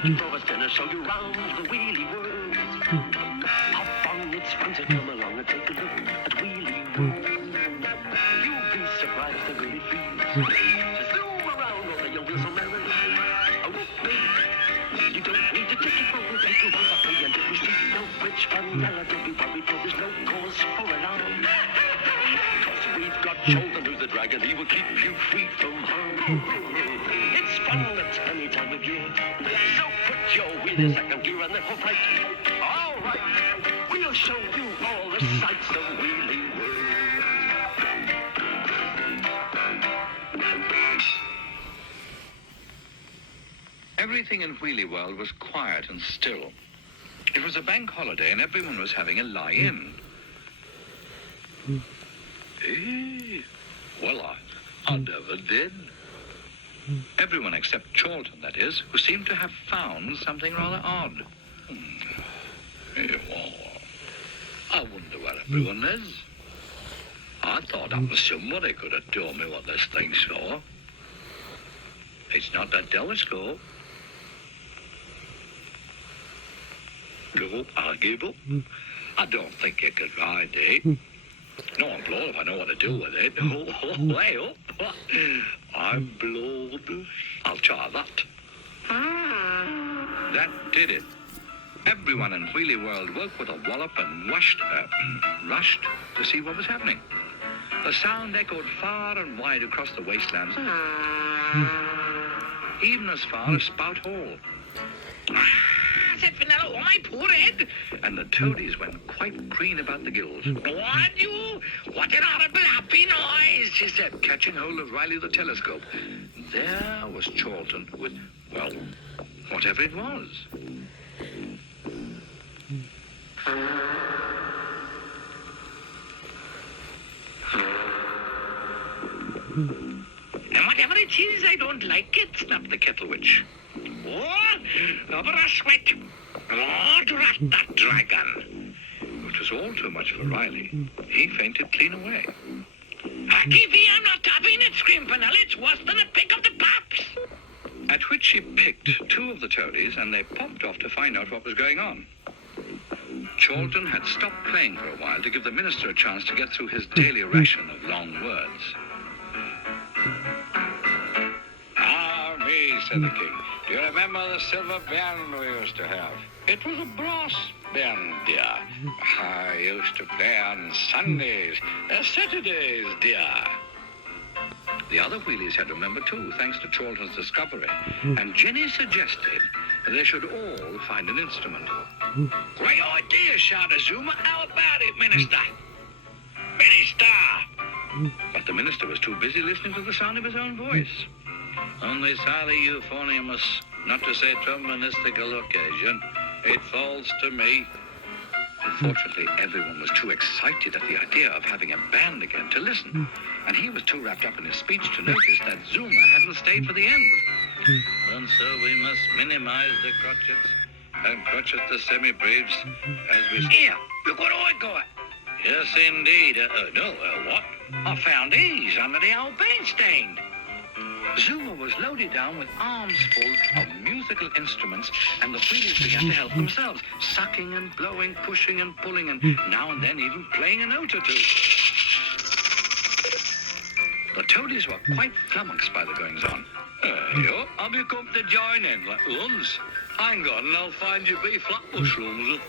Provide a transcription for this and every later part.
take you for a spin and show you round the wheelie world. Hop on its fun to come along and take a look at wheelie world. You'll be surprised it really feels to zoom around all the young wheels so merrily. Oh, whoopee. You don't need to take it for a take you want a free and different street. No bridge fun, yellow, don't be worried, for there's no cause for alarm. Cause we've got Chorlton, who's the dragon, he will keep you free from harm. It's fun at any time of year, so put your wheel in second gear and then hold tight. All right, we'll show you all the sights of Wheelie World. Everything in Wheelie World was quiet and still. It was a bank holiday and everyone was having a lie-in. Well, I never did. Everyone except Chorlton, that is, who seemed to have found something rather odd. Well, I wonder where everyone is. I thought that was somebody could have told me what this thing's for. It's not that telescope. No, I give up. I don't think you could find it. No, I'm blowed if I know what to do with it. Way up. I'm blowed. I'll try that. That did it. Everyone in Wheelie World woke with a wallop and rushed to see what was happening. The sound echoed far and wide across the wastelands, even as far as Spout Hall. Said Fenella, oh my poor head! And the toadies went quite green about the gills. What an horrible happy noise, she said, catching hold of Riley the telescope. There was Chorlton with, well, whatever it was. And whatever it is, I don't like it, snapped the Kettle Witch. Oh, over a sweat. Oh, drat that dragon. Which was all too much for Riley. He fainted clean away. Hacky V, I'm not having it, screamed Fenella. It's worse than a pick of the paps. At which she picked two of the toadies and they popped off to find out what was going on. Chorlton had stopped playing for a while to give the minister a chance to get through his daily ration of long words. Ah, me, said the king. Do you remember the silver band we used to have? It was a brass band, dear. I used to play on Sundays, Saturdays, dear. The other Wheelies had remembered too, thanks to Chorlton's discovery. And Jenny suggested that they should all find an instrument. Great idea, shouted Zuma. How about it, Minister? Minister! But the minister was too busy listening to the sound of his own voice. Only sorry, euphonious, not to say trombonistical occasion. It falls to me. Unfortunately, everyone was too excited at the idea of having a band again to listen. And he was too wrapped up in his speech to notice that Zuma hadn't stayed for the end. And so we must minimize the crotchets and crotchet the semi-briefs as we... Here, look what I got. Yes, indeed. What? I found these under the old bandstand. Zuma was loaded down with arms full of musical instruments, and the Wheelies began to help themselves, sucking and blowing, pushing and pulling, and now and then even playing a note or two. The toadies were quite flummoxed by the goings-on. Have you come to join in, like uns? Hang on, and I'll find you beef flat mushrooms.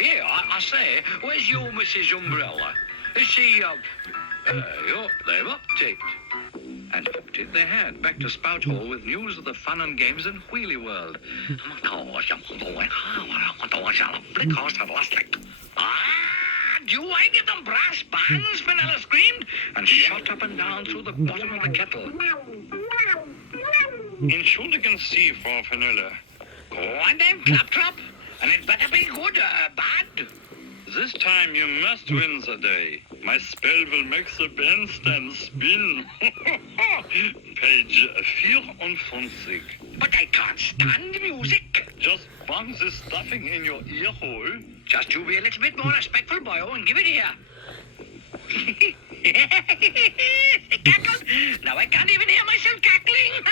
Here, I say, where's your Mrs. Umbrella? Is she, they've upticked. And hooked it they had, back to Spout Hall with news of the fun and games in Wheelie World. Do I give them brass bands? Fenella screamed, and shot up and down through the bottom of the kettle. Entschuldigen Sie, Frau Fenella. Go on then, Claptrap, and it better be good, bad. This time you must win the day. My spell will make the bandstand spin. Page 54. But I can't stand music. Just bang this stuffing in your ear hole. Just you be a little bit more respectful, boyo, and give it here. Cackled. Now I can't even hear myself cackling.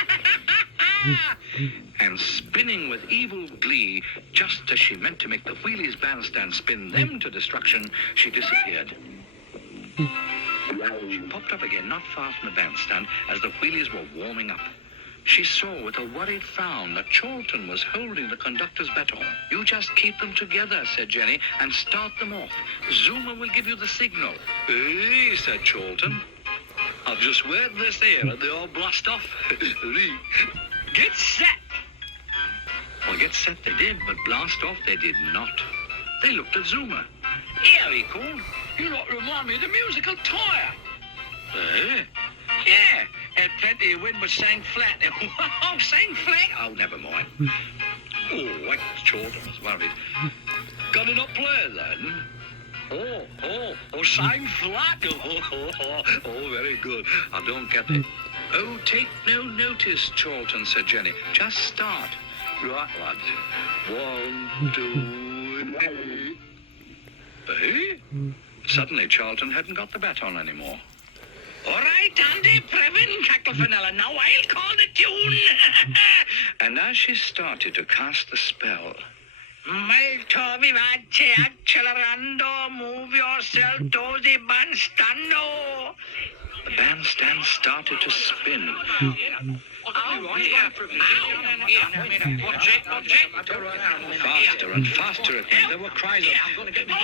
And spinning with evil glee, just as she meant to make the wheelies bandstand spin them to destruction, she disappeared. She popped up again not far from the bandstand as the wheelies were warming up. She saw with a worried frown that Charlton was holding the conductor's baton. "You just keep them together," said Jenny, "and start them off. Zuma will give you the signal." "Hey," said Charlton. "I've just waited this here and they all blast off." "Get set!" Well, get set they did, but blast off they did not. They looked at Zuma. "Here," he called. "You lot remind me of the musical Tyre." "Eh?" "Yeah, had plenty of wind but sang flat." "Oh, sang flat? Oh, never mind." "Oh, what?" Charlton was worried. "Got it up play then?" Oh, sang flat. Oh, very good. I don't get it." "Oh, take no notice, Charlton," said Jenny. "Just start." "Right, lads. 1, 2, 3. Eh? Suddenly, Charlton hadn't got the baton anymore. "All right, Andy, Previn, cackled Fenella. Now I'll call the tune." And as she started to cast the spell, "Molto vivace, accelerando, move yourself, dozy bandstando." The bandstand started to spin. Faster and faster it went. There were cries of,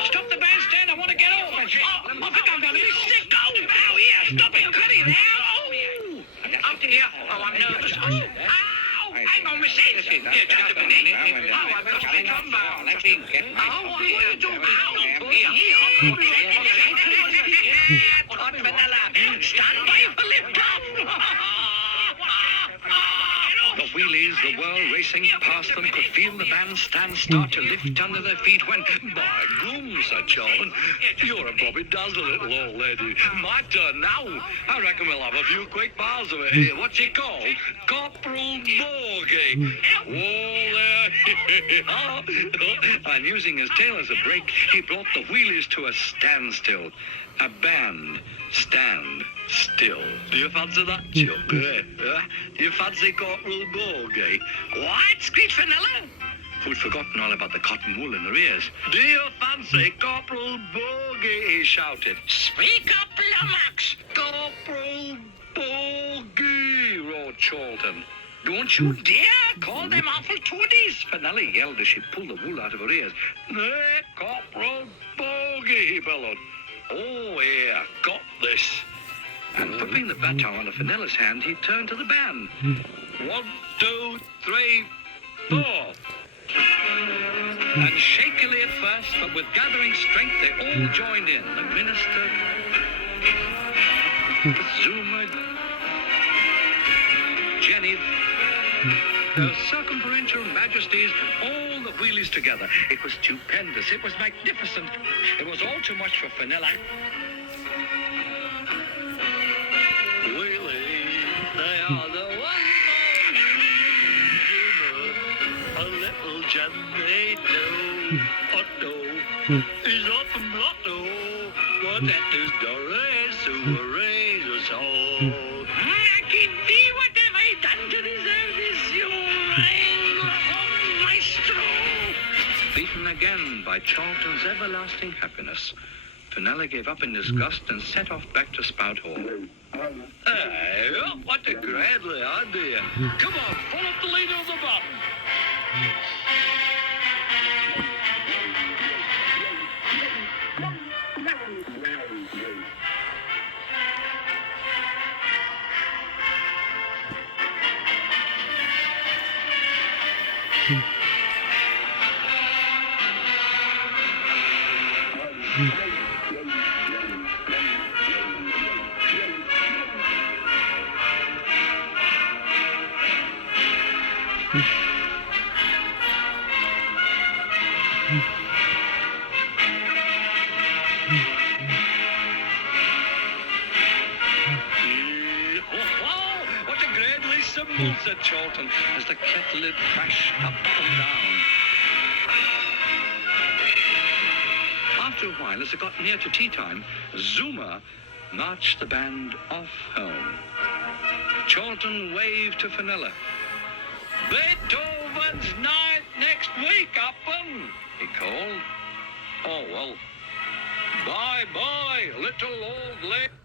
"Stop the bandstand, I want to get off." I think I'm going to be sick. Oh, yeah, stop it, Cuddy, there. Oh, up to here. Oh, I'm nervous. Ow, hang on, Mercedes. Here, just a minute. Oh, I've got the trombone. Let me get my... Oh, what are you doing? Hot vanilla. Stand by for lift-off. The wheelies, the world racing past them, could feel the bandstand start to lift under their feet when, "By gum," said Charlton, "you're a Bobby Dazzle, little old lady. My turn now. I reckon we'll have a few quick bars of it here. What's it called? Corporal Bogey. Whoa there." And using his tail as a brake, he brought the wheelies to a standstill. A band stand still. Do you fancy that, Chuck? Do you fancy Corporal Bogey? "What?" screeched Fenella, who'd forgotten all about the cotton wool in her ears. "Do you fancy Corporal Bogey?" he shouted. "Speak up, Lomax." "Corporal Bogey," roared Charlton. "Don't you dare call them awful toadies," Fenella yelled as she pulled the wool out of her ears. "Hey, Corporal Bogey," he bellowed. "Oh, yeah, got this." And putting the baton on Fenella's hand, he turned to the band. 1, 2, 3, 4. And shakily at first, but with gathering strength, they all joined in. The minister, Zuma, Jenny, the circumferential majesties, all the wheelies together. It was stupendous. It was magnificent. It was all too much for Fenella. Wheelies, they are the one. A little Jamaica, Otto, is up and blotto. What that is Doris, who arrays us all. Mackie V, what have I done to deserve this, you maestro? Beaten again by Charlton's everlasting happiness, Fenella gave up in disgust and set off back to Spout Hall. Hey, what a gradly idea. Come on, follow the leader of the bottom. Said Charlton as the kettle lid crashed up and down. After a while, as it got near to tea time, Zuma marched the band off home. Charlton waved to Fenella. Beethoven's night next week, Upham, he called. Oh, well, bye-bye, little old lady.